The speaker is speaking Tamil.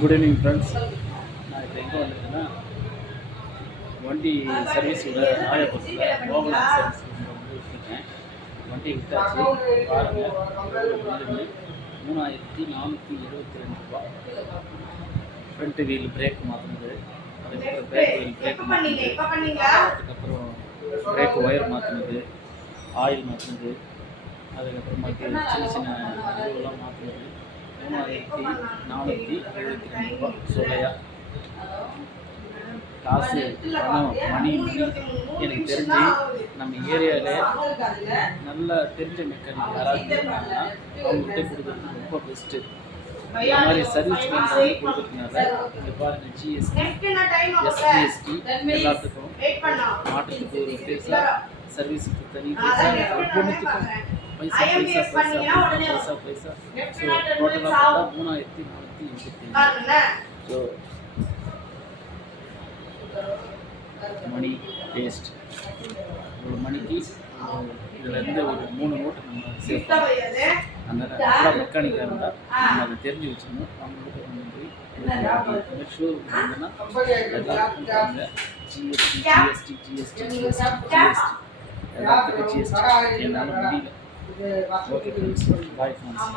Good evening friends. நான் இப்போ எங்கே வந்திருக்கேன்னா வண்டி சர்வீஸோட ஆயப்பத்தில் மோகன் சர்வீஸ் வந்து விட்டுருக்கேன். வண்டி விட்டாச்சு. பாருங்கள், 3472 ரூபா. ஃப்ரண்ட் வீல் பிரேக் மாற்றினது, அதுக்கப்புறம் பேக் வீல் பிரேக் மாற்றினது, அதுக்கப்புறம் பிரேக் ஒயர் மாற்றினது, ஆயில் மாற்றினது, அதுக்கப்புறம் சின்ன சின்ன இதுவெல்லாம் மாற்றினது. 3472 ரூபா சொல்லையா. காசு பணம் மணி எனக்கு தெரிஞ்சு நம்ம ஏரியாவில் நல்லா தெரிஞ்ச மெக்கானிக் யாராவது இருக்காங்கன்னா அவங்ககிட்ட கொடுக்குறது ரொம்ப பெஸ்ட்டு. இந்த மாதிரி சர்வீஸ் பண்ணுறது கொடுக்குறதுனால இங்கே பாருங்கள், ஜிஎஸ்டி எஸ்ஜிஎஸ்டி எல்லாத்துக்கும் மாட்டுக்கு ஒரு பைசா, சர்வீஸுக்கு தனி பைசா, ஒவ்வொன்றுத்துக்கும் பைசா பைசா பைசா பைசா பைசா. ஸோ டோட்டலாக பார்த்தா 3485. So money waste. ஒரு மணிக்கு இதிலேருந்து ஒரு 3 நோட்டு நம்ம சேர்ப்போம். அதனால் நல்லா மெக்கானிக்காக இருந்தால் நம்ம அதை தெரிஞ்சு வச்சுக்கணும். அவங்களுக்கு நன்றி. ஷோரூம் வந்தோன்னா எல்லாத்துக்கும் பாருங்க, GST GST GST GST GST எல்லாத்துக்கும் ஜிஎஸ்டி. என்னால் முடியல. Okay friends, bye friends.